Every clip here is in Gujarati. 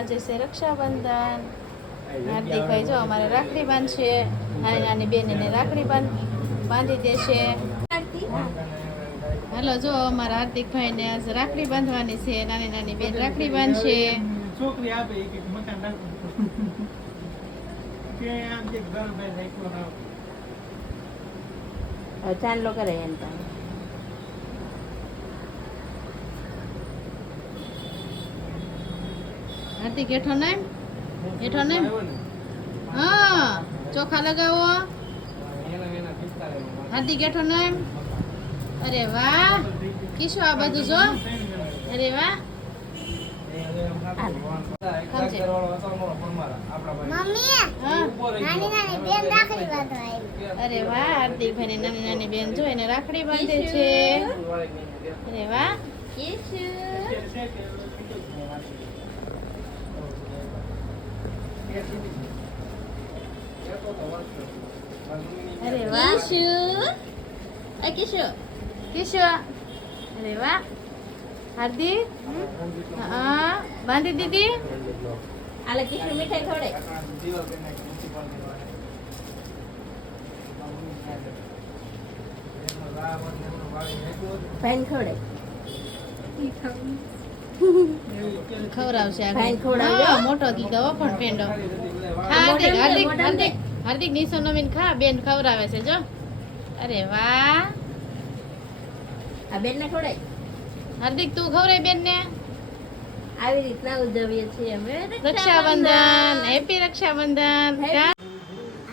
આજે છે રક્ષાબંધન. હાર્દિકભાઈ જો અમારે રાખડી બાંધશે. નાની નાની બેનને રાખડી બાંધ બાંધી દેશે. હાલો જો અમારા હાર્દિકભાઈને આજે રાખડી બાંધવાની છે. નાની નાની બેન રાખડી બાંધશે. છોકરી આપે એક એક મકાન કે આમ જે ઘર ભાઈ રાખ્યું ચાંદલો કરે એમ તો. હાર્દિક હેઠો ને? હેઠો ને? હા ચોખા લગાવો. એના એના પિસ્તાળીસ હાર્દિક હેઠો ને? અરે વાહ કીશું આ બધું જો. અરે વાહ. મમ્મી હા. નાની નાની બેન રાખડી બાંધવા આવી. અરે વાહ હાર્દિકભાઈ નાની નાની બેન જો એને રાખડી બાંધે છે. અરે વાહ. અરે વાહ. કિશુ આ કિશુ? કિશુ? અરે વાહ. હાર્દિક? હા. બાંધી દીધી? આલે કિશોર મીઠાઈ ખવડે. ભાઈને ખવડે. ખવડાવશે. મોટો જ પણ પેંડો. ખા હાર્દિક હાર્દિક હાર્દિક હાર્દિક નિશો નવીન ખા બેન ખવડાવે છે જો. અરે વાહ. આ બેન ને ખવડાય. હાર્દિક તું ખવડાય બેન ને આવી રીતના ઉજવીએ છીએ અમે. રક્ષાબંધન હેપી રક્ષાબંધન.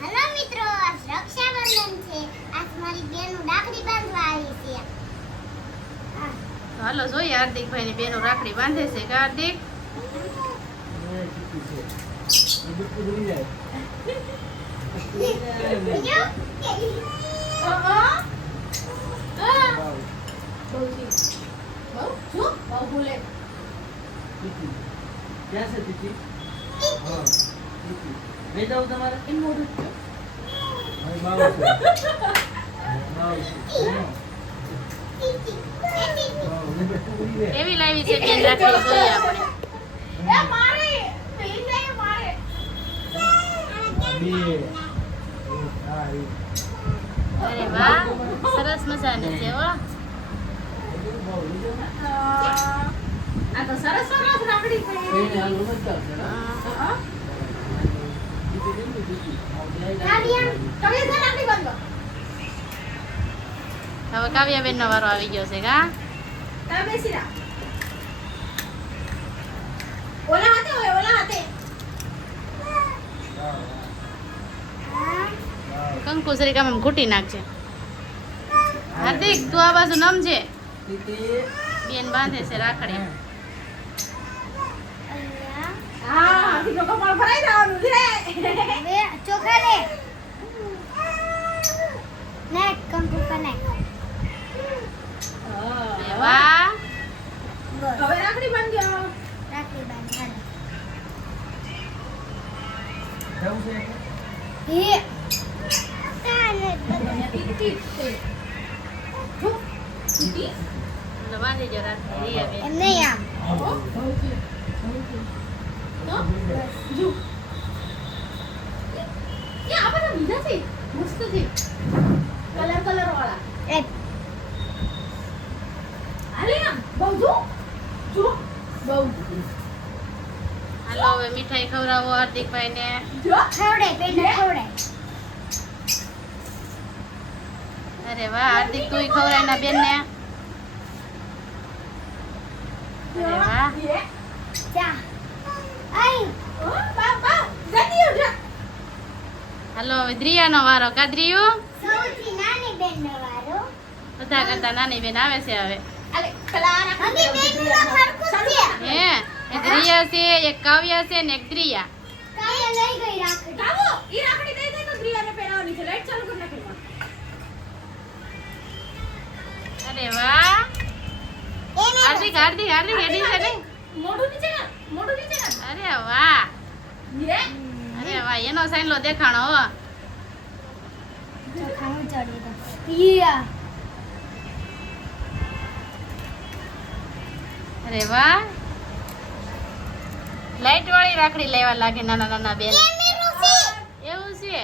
હેલો મિત્રો આજ રક્ષાબંધન છે. આજ મારી બેનું રાખડી બાંધવા આવી છે. હાલો જોઈએ હાર્દિક ભાઈ ની બેનો રાખડી બાંધે છે કે હાર્દિક તમારે? છે. છે. એ. કેવી લાવી છે બેન રાખડી જોઈએ આપણે બે. હા, એ. અરે વાહ સરસ મજાની છે હો? આ તો સરસ સરસ રાખડી ચાલશે, હા? તીથી. આવ, કાવ્યા, હવે કાવ્યાબેન નો વારો આવી ગયો છે કા ઓલા હાથે હોય ઓલા હાથે વાહ, હા. વાહ. કંકુસરી કામ આમ ઘૂંટી નાખશે હાર્દિક તું આ બાજુ નમજે. બેન બાંધે છે રાખડી ચોખા નાખ કંકુ પર નાખ વાહ હવે રાખડી બાંધ્યો રાખડી બાંધ હાલો. જવું છે? હે તાને બધું. હાલો બાંધી જો રાખડી રિયાબેન. એમ નહીં આમ આ બધા બીજા છે મસ્ત છે કલર કલર વાળા એ હાલો હવે મીઠાઈ ખવડાવો હાર્દિકભાઈ અરે વાહ હાર્દિક તું ખવડાય બેન ને હાલો હવે દ્રિયાનો વારો. કાદ્રિયું બધા કરતા નાની બેન આવે છે હવે. છે એક કાવ્ય છે ને અરે વાહ. હાર્દિક હાર્દિક હાર્દિક વાહ. અરે વાહ એનો સાઈન લો દેખાણો ચડી દે અરે વાહ. લાઈટ વાળી રાખડી લેવા લાગે નાના નાના બેન. એવું છે?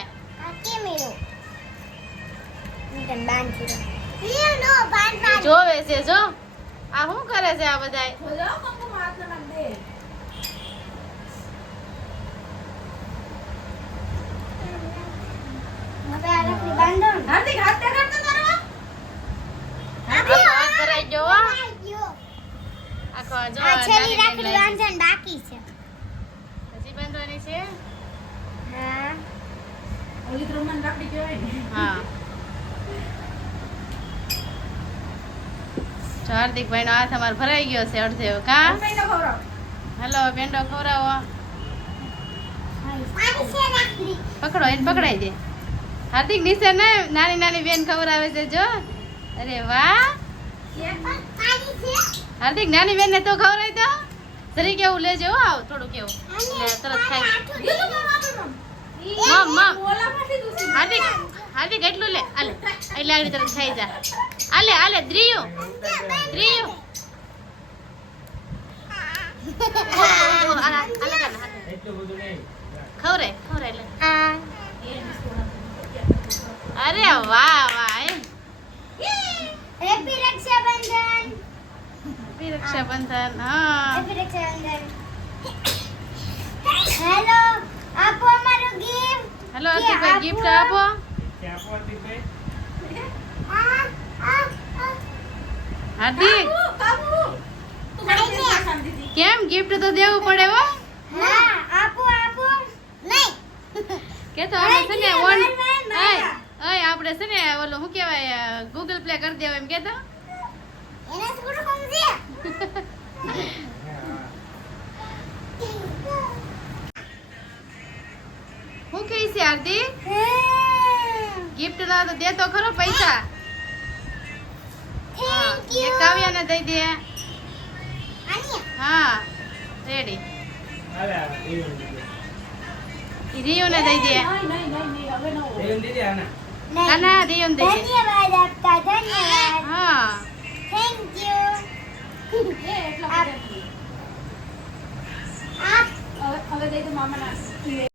જોવે છે જો. આ શું કરે છે આ બાંધો હાર્દિક હાથ દેખાડતો તારો આખો હાથ ભરાઈ ગયો હો. આ ગયો. આખો જો આ છેલ્લી રાખડી લાગી. બાકી છે. હજી બાંધવાની છે? હા. ઓલી ત્રણ રાખડી કહેવાય ને. હા. જો હાર્દિકભાઈ નો હાથ અમારો ભરાઈ ગયો છે અડધે કા? હેલો પેંડો ખવડાવો. પકડો એને પકડાઈ દે. હાર્દિક નિશે ને નાની નાની બેન ખવડાવે છે જો. અરે વાહ. હાર્દિક નાની બેન ને તો ખવડાવી દો તરી કેવું લેજો હો આવ થોડું કેવું. તરત ખાઈ આપે મમ મમ. હાર્દિક હાર્દિક એટલું લે આલે. એટલે આગળ તરત ખાઈ જા. આલે આલે દ્રિયુ. દ્રિયુ. ખવરે ખવરે અરે વાહ વાહ. હેપી રક્ષાબંધન હેપી રક્ષાબંધન હા હેપી રક્ષાબંધન હેલો આપો અમારું ગિફ્ટ હેલો હાર્દિકભાઈ ગિફ્ટ આપો. આપો આપવાથી ભાઈ આ આ આ. હાર્દિક. કેમ ગિફ્ટ તો દેવું પડે હો? હા આપો આપો. નહીં. કે તો અમે છે ને ઓન માર. અય આપણે છે ને ઓલો શું કહેવાય ગૂગલ પ્લે કરી દેવા એમ કેતો એને શું સમજે. હા હું કહી છે હાર્દિક? ગિફ્ટ ના તો દે તો ખરો પૈસા. હા થેન્ક એ યુ કાવ્યાને દઈ દે. આની. હા રેડી ઈ રિયુને દઈ દે. ન હોય દેવું ના ના ધન્યવાદ આપતા ધન્યવાદ. હા. થેન્ક યુ એ એટલા બધા નહીં. આ હવે દે તો મામા મામાના